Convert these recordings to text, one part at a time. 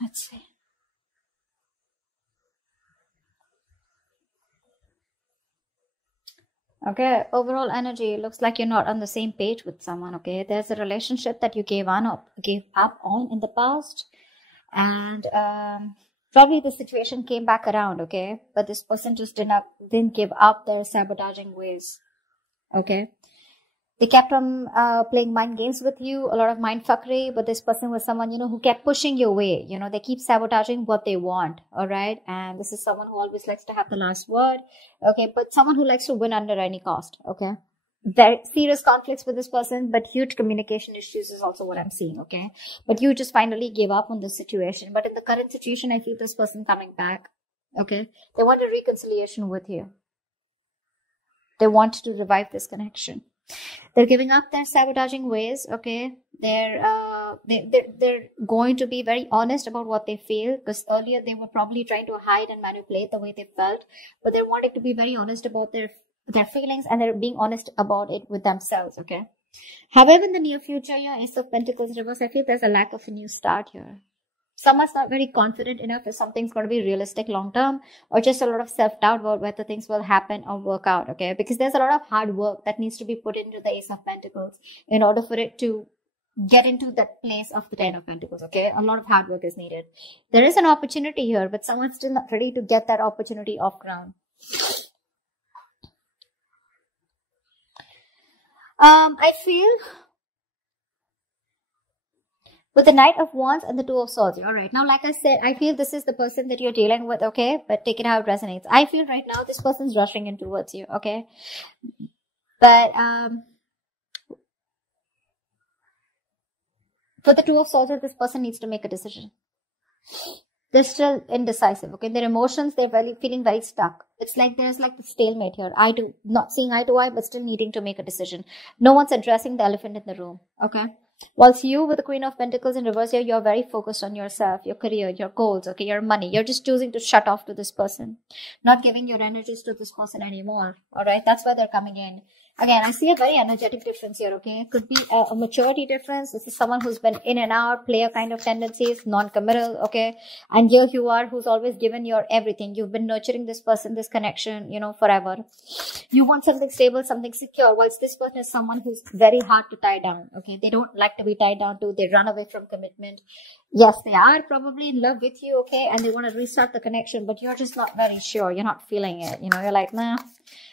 Let's see. Okay, overall energy looks like you're not on the same page with someone. Okay, there's a relationship that you gave up on in the past, and probably the situation came back around. Okay, but this person just didn't give up their sabotaging ways. Okay, they kept on playing mind games with you, a lot of mind fuckery, but this person was someone, who kept pushing you away. They keep sabotaging what they want, all right? And this is someone who always likes to have the last word, okay? But someone who likes to win under any cost, okay? Very serious conflicts with this person, but huge communication issues is also what I'm seeing, okay? But you just finally gave up on this situation. But in the current situation, I feel this person coming back, okay? They want a reconciliation with you. They want to revive this connection. They're giving up their sabotaging ways, okay? They're going to be very honest about what they feel, because earlier they were probably trying to hide and manipulate the way they felt, but they're wanting to be very honest about their feelings, and they're being honest about it with themselves, okay? However, in the near future, your Ace of Pentacles reverse, I feel there's a lack of a new start here. Someone's not very confident enough if something's going to be realistic long term, or just a lot of self-doubt about whether things will happen or work out, okay? Because there's a lot of hard work that needs to be put into the Ace of Pentacles in order for it to get into that place of the Ten of Pentacles, okay? A lot of hard work is needed. There is an opportunity here, but someone's still not ready to get that opportunity off ground. I feel with the Knight of Wands and the Two of Swords. All right. Now, like I said, I feel this is the person that you're dealing with, okay? But take it how it resonates. I feel right now this person's rushing in towards you, okay? But for the Two of Swords, this person needs to make a decision. They're still indecisive, okay? Their emotions, they're feeling very stuck. It's like there's like the stalemate here. Not seeing eye to eye, but still needing to make a decision. No one's addressing the elephant in the room, okay? Whilst you, with the Queen of Pentacles in reverse here, you're very focused on yourself, your career, your goals, okay, your money. You're just choosing to shut off to this person, not giving your energies to this person anymore, all right? That's why they're coming in. Again, I see a very energetic difference here, okay? Could be a maturity difference. This is someone who's been in and out, player kind of tendencies, non-committal, okay? And here you are, who's always given your everything. You've been nurturing this person, this connection, forever. You want something stable, something secure, whilst this person is someone who's very hard to tie down, okay? They don't like to be tied down to. They run away from commitment. Yes, they are probably in love with you, okay? And they want to restart the connection, but you're just not very sure. You're not feeling it, you're like, nah.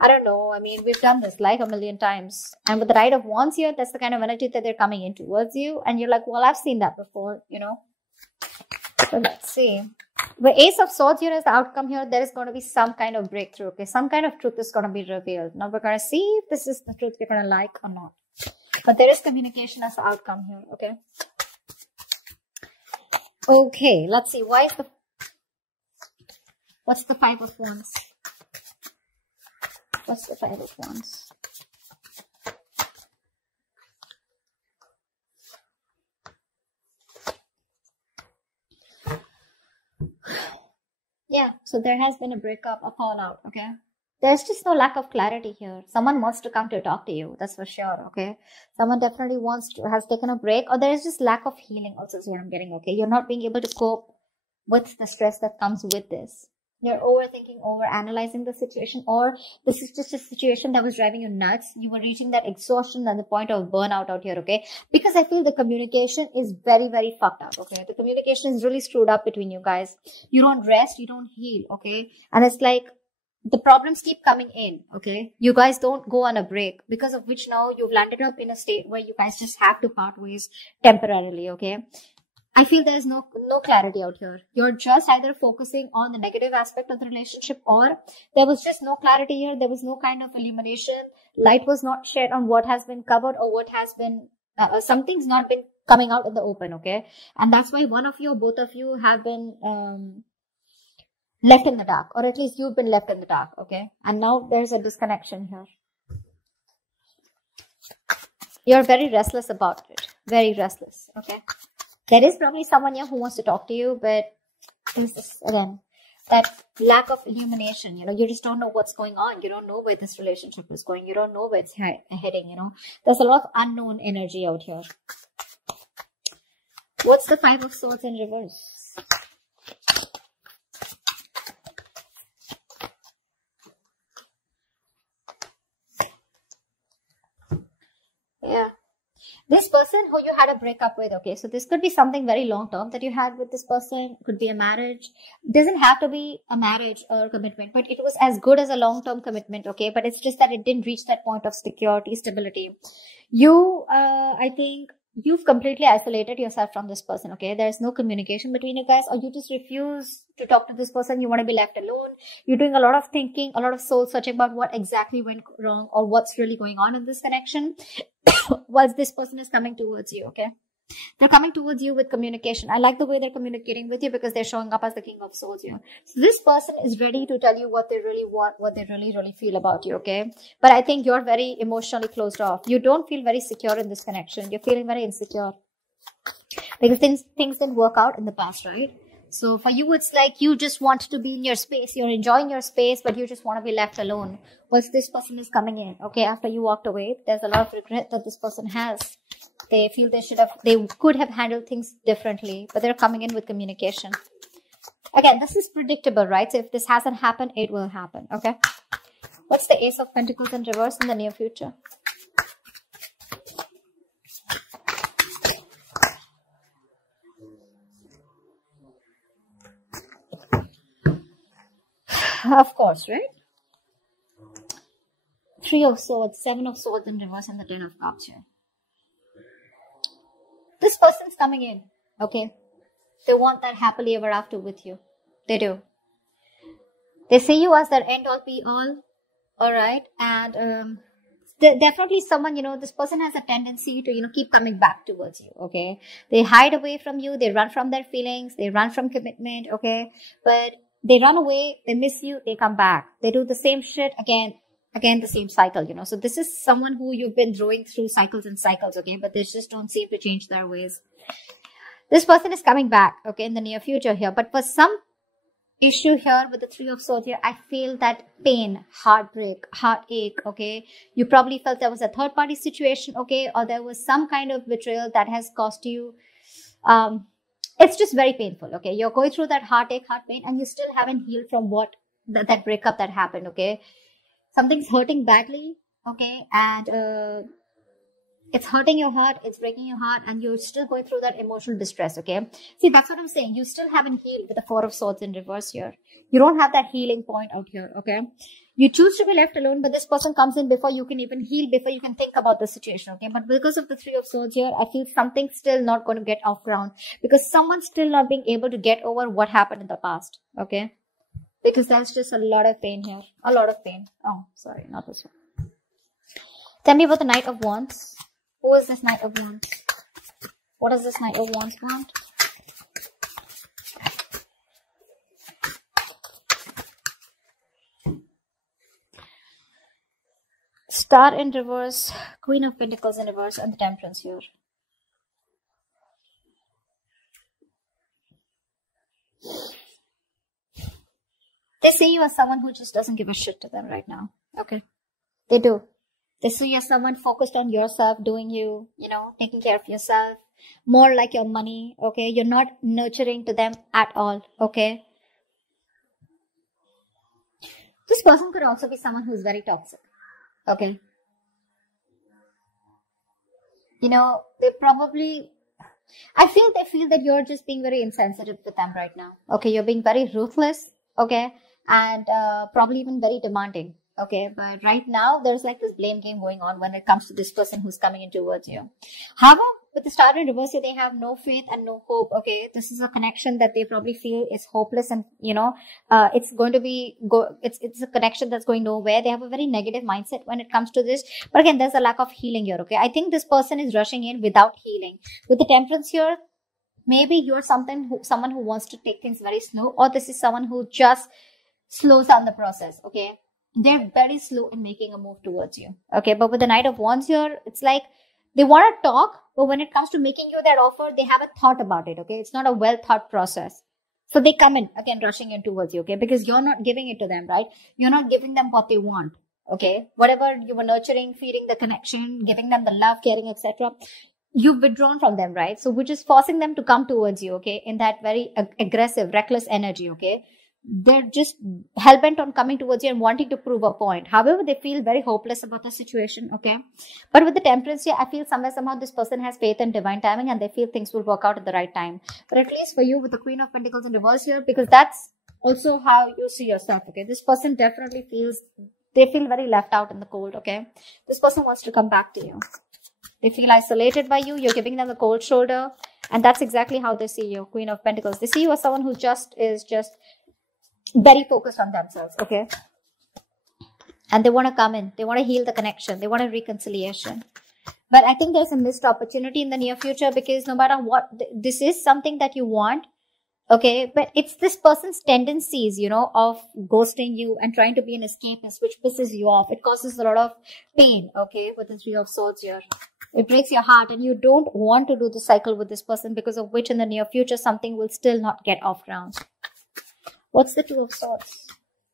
I don't know. I mean, we've done this like a million times. And with the Knight of Wands here, that's the kind of energy that they're coming in towards you. And you're like, well, I've seen that before, So let's see. The Ace of Swords here is the outcome here. There is going to be some kind of breakthrough, okay? Some kind of truth is going to be revealed. Now we're going to see if this is the truth you're going to like or not. But there is communication as the outcome here, okay? Okay, let's see. What's the Five of Wands? What's the Five of Wands? Yeah, so there has been a breakup, a fallout, okay? There's just no lack of clarity here. Someone wants to come to talk to you, that's for sure, okay? Someone definitely has taken a break, or there is just lack of healing also is what I'm getting, okay? You're not being able to cope with the stress that comes with this. You're overthinking, overanalyzing the situation, or this is just a situation that was driving you nuts. You were reaching that exhaustion and the point of burnout out here, okay? Because I feel the communication is very, very fucked up, okay? The communication is really screwed up between you guys. You don't rest, you don't heal, okay? And it's like the problems keep coming in, okay? You guys don't go on a break, because of which now you've landed up in a state where you guys just have to part ways temporarily, okay? I feel there's no clarity out here. You're just either focusing on the negative aspect of the relationship, or there was just no clarity here. There was no kind of illumination. Light was not shed on what has been covered, or what has been, something's not been coming out in the open, okay? And that's why one of you or both of you have been left in the dark, or at least you've been left in the dark, okay? And now there's a disconnection here. You're very restless about it. Very restless, okay? There is probably someone here who wants to talk to you, but there's this, again, that lack of illumination. You just don't know what's going on. You don't know where this relationship is going. You don't know where it's heading, There's a lot of unknown energy out here. What's the Five of Swords in reverse? person who you had a breakup with, okay, so this could be something very long term that you had with this person, could be a marriage, doesn't have to be a marriage or a commitment, but it was as good as a long term commitment, okay, but it's just that it didn't reach that point of security, stability. I think you've completely isolated yourself from this person, okay? There's no communication between you guys, or you just refuse to talk to this person. You want to be left alone. You're doing a lot of thinking, a lot of soul searching about what exactly went wrong or what's really going on in this connection whilst this person is coming towards you, okay? They're coming towards you with communication. I like the way they're communicating with you because they're showing up as the king of swords here. So this person is ready to tell you what they really want, what they really feel about you, okay? But I think you're very emotionally closed off. You don't feel very secure in this connection. You're feeling very insecure because things didn't work out in the past, right? So for you, it's like you just want to be in your space. You're enjoying your space, but you just want to be left alone. Once this person is coming in, okay, after you walked away, there's a lot of regret that this person has. They feel they could have handled things differently, but they're coming in with communication. Again, this is predictable, right? So if this hasn't happened, it will happen, okay? What's the Ace of Pentacles in reverse in the near future? Of course, right? Three of Swords, Seven of Swords in reverse, and the Ten of Cups here. This person's coming in, okay? They want that happily ever after with you. They do. They see you as their end all be all, alright? And definitely someone, this person has a tendency to, keep coming back towards you, okay? They hide away from you, they run from their feelings, they run from commitment, okay? But they run away, they miss you, they come back. They do the same shit again, the same cycle, So this is someone who you've been drawing through cycles and cycles, okay? But they just don't seem to change their ways. This person is coming back, okay, in the near future here. But for some issue here with the Three of Swords here, I feel that pain, heartbreak, heartache, okay? You probably felt there was a third party situation, okay? Or there was some kind of betrayal that has cost you. It's just very painful, okay? You're going through that heartache, heart pain, and you still haven't healed from that breakup that happened, okay? Something's hurting badly, okay? And it's hurting your heart, it's breaking your heart, and you're still going through that emotional distress, okay? See, that's what I'm saying. You still haven't healed with the Four of Swords in reverse here. You don't have that healing point out here, okay? You choose to be left alone, but this person comes in before you can even heal, before you can think about the situation, okay? But because of the Three of Swords here, I feel something's still not going to get off ground because someone's still not being able to get over what happened in the past, okay? Because there's just a lot of pain here. A lot of pain. Oh, sorry, not this one. Tell me about the Knight of Wands. Who is this Knight of Wands? What does this Knight of Wands want? Star in reverse, Queen of Pentacles in reverse, and the Temperance here. They see you as someone who just doesn't give a shit to them right now. Okay. They do. They see you as someone focused on yourself, doing you, taking care of yourself. More like your money, okay? You're not nurturing to them at all, okay? This person could also be someone who's very toxic, okay? They probably... they feel that you're just being very insensitive with them right now. Okay, you're being very ruthless, okay? And probably even very demanding. Okay, but right now there's like this blame game going on when it comes to this person who's coming in towards you. However, with the Star in reverse, they have no faith and no hope. Okay, this is a connection that they probably feel is hopeless, and it's going to be it's a connection that's going nowhere. They have a very negative mindset when it comes to this. But again, there's a lack of healing here. Okay, I think this person is rushing in without healing. With the Temperance here, maybe you're someone who wants to take things very slow, or this is someone who just slows down the process. Okay. They're very slow in making a move towards you. Okay, but with the Knight of Wands here, it's like they want to talk, but when it comes to making you that offer, they haven't thought about it, okay? It's not a well-thought process. So they come in, again, rushing in towards you, okay? Because you're not giving it to them, right? You're not giving them what they want, okay? Whatever you were nurturing, feeding the connection, giving them the love, caring, etc., you've withdrawn from them, right? So we're just forcing them to come towards you, okay? In that very aggressive, reckless energy, okay? they're just hell-bent on coming towards you and wanting to prove a point. However, they feel very hopeless about the situation, okay? But with the Temperance here, I feel somehow this person has faith in divine timing and they feel things will work out at the right time. But at least for you with the Queen of Pentacles in reverse here, because that's also how you see yourself, okay? This person definitely feels, they feel very left out in the cold, okay? This person wants to come back to you. They feel isolated by you. You're giving them the cold shoulder. And that's exactly how they see you, Queen of Pentacles. They see you as someone who is just very focused on themselves, okay? And they want to come in. They want to heal the connection. They want a reconciliation. But I think there's a missed opportunity in the near future, because no matter what, this is something that you want, okay? But it's this person's tendencies, you know, of ghosting you and trying to be an escapist, which pisses you off. It causes a lot of pain, okay, with the Three of Swords here. It breaks your heart, and you don't want to do the cycle with this person, because of which in the near future something will still not get off ground. What's the Two of Swords?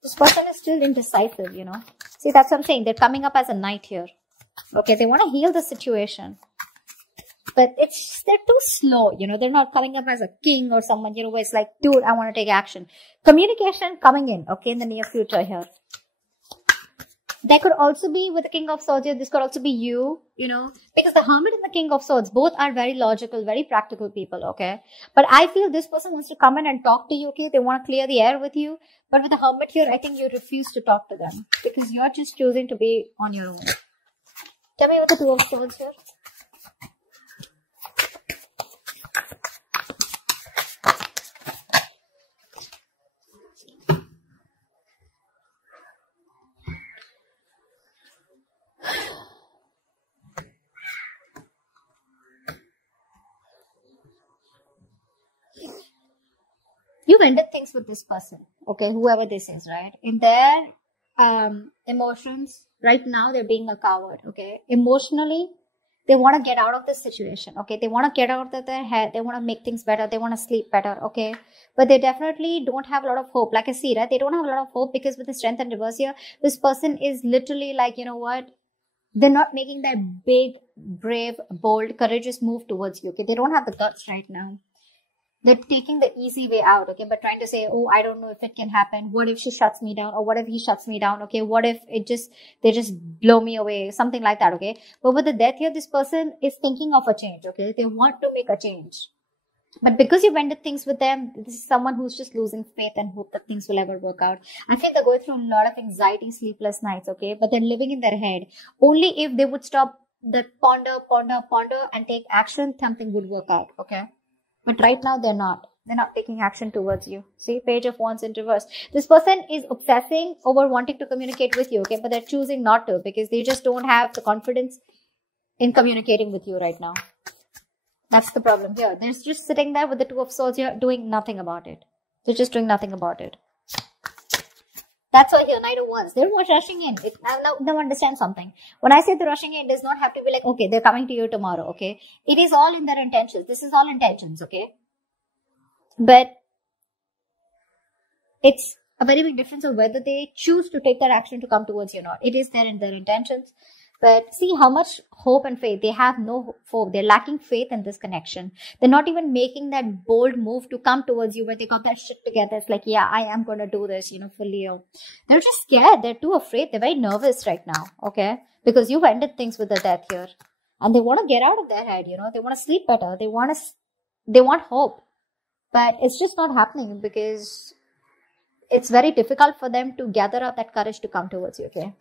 This person is still indecisive, you know. See, that's what I'm saying. They're coming up as a knight here. Okay, they want to heal the situation. But they're too slow, you know. They're not coming up as a king or someone, you know, where it's like, dude, I want to take action. Communication coming in, okay, in the near future here. There could also be with the King of Swords here, this could also be you, you know, because the Hermit and the King of Swords, both are very logical, very practical people, okay? But I feel this person wants to come in and talk to you, okay? They want to clear the air with you. But with the Hermit here, I think you refuse to talk to them because you're just choosing to be on your own. Tell me what the Two of Swords here. You've ended things with this person, okay, whoever this is, right? In their emotions, right now, they're being a coward, okay? Emotionally, they want to get out of this situation, okay? They want to get out of their head. They want to make things better. They want to sleep better, okay? But they definitely don't have a lot of hope. Like I see, right? They don't have a lot of hope because with the Strength and reverse here, this person is literally like, you know what? They're not making that big, brave, bold, courageous move towards you, okay? They don't have the guts right now. They're taking the easy way out, okay? But trying to say, oh, I don't know if it can happen. What if she shuts me down? Or what if he shuts me down? Okay, what if they just blow me away? Something like that, okay? But with the Death here, this person is thinking of a change, okay? They want to make a change. But because you've ended things with them, this is someone who's just losing faith and hope that things will ever work out. I think they're going through a lot of anxiety, sleepless nights, okay? But they're living in their head. Only if they would stop the ponder, and take action, something would work out, okay? But right now, they're not. They're not taking action towards you. See, Page of Wands in reverse. This person is obsessing over wanting to communicate with you, okay? But they're choosing not to because they just don't have the confidence in communicating with you right now. That's the problem here. They're just sitting there with the Two of Swords here, doing nothing about it. They're just doing nothing about it. That's why here, Knight of Wands. They're not rushing in. Now understand something. When I say they're rushing in, it does not have to be like, okay, they're coming to you tomorrow, okay? It is all in their intentions. This is all intentions, okay? But it's a very big difference of whether they choose to take that action to come towards you or not. It is there in their intentions. But see how much hope and faith. They have no hope. They're lacking faith in this connection. They're not even making that bold move to come towards you where they got that shit together. It's like, yeah, I am going to do this, you know, for Leo. They're just scared. They're too afraid. They're very nervous right now, okay? Because you've ended things with the Death here. And they want to get out of their head, you know. They want to sleep better. They want hope. But it's just not happening because it's very difficult for them to gather up that courage to come towards you, okay?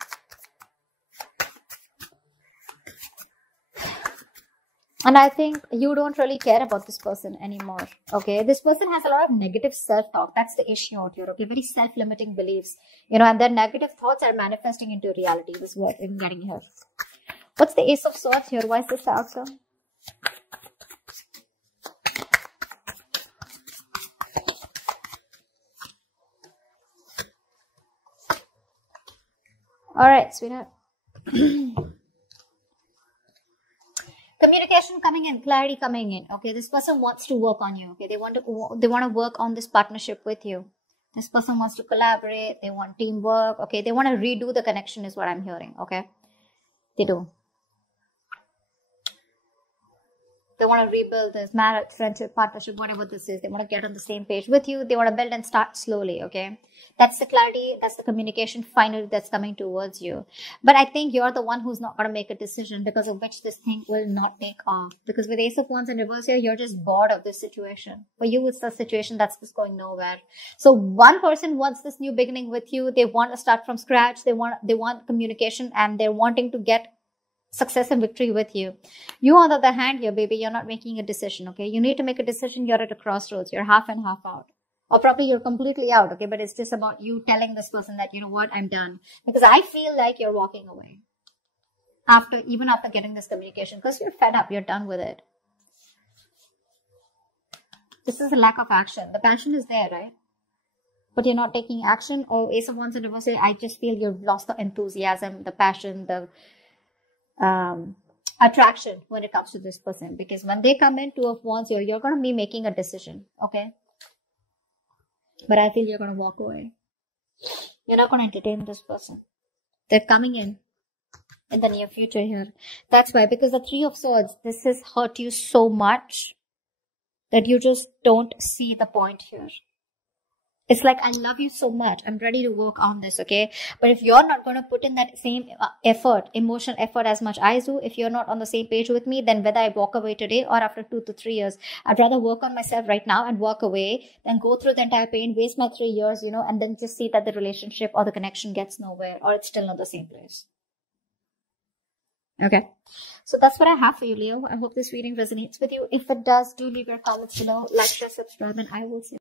And I think you don't really care about this person anymore, okay? This person has a lot of negative self-talk. That's the issue out here, okay? Very self-limiting beliefs, you know, and their negative thoughts are manifesting into reality. This is what I'm getting here. What's the Ace of Swords here? Why is this the outcome? All right, sweetheart. Communication coming in, clarity coming in. Okay, this person wants to work on you. Okay, they want to work on this partnership with you. This person wants to collaborate. They want teamwork. Okay, they want to redo the connection is what I'm hearing. Okay, they do. They want to rebuild this marriage, friendship, partnership, whatever this is. They want to get on the same page with you. They want to build and start slowly, okay? That's the clarity. That's the communication finally that's coming towards you. But I think you're the one who's not going to make a decision because of which this thing will not take off. Because with Ace of Wands in reverse here, you're just bored of this situation. For you, it's a situation that's just going nowhere. So one person wants this new beginning with you. They want to start from scratch. They want communication, and they're wanting to get success and victory with you. You, on the other hand, here, baby, you're not making a decision, okay? You need to make a decision. You're at a crossroads. You're half and half out. Or probably you're completely out, okay? But it's just about you telling this person that, you know what, I'm done. Because I feel like you're walking away. Even after getting this communication. Because you're fed up. You're done with it. This is a lack of action. The passion is there, right? But you're not taking action. Or Ace of Wands in reverse, I just feel you've lost the enthusiasm, the passion, the attraction when it comes to this person. Because when they come in, Two of Wands, you're going to be making a decision, okay? But I feel you're going to walk away. You're not going to entertain this person. They're coming in the near future here. That's why, because the Three of Swords, this has hurt you so much that you just don't see the point here. It's like, I love you so much. I'm ready to work on this, okay? But if you're not going to put in that same effort, emotional effort as much I do, if you're not on the same page with me, then whether I walk away today or after 2 to 3 years, I'd rather work on myself right now and walk away than go through the entire pain, waste my 3 years, you know, and then just see that the relationship or the connection gets nowhere or it's still not the same place. Okay. So that's what I have for you, Leo. I hope this reading resonates with you. If it does, do leave your comments below. Like, share, subscribe, and I will see you.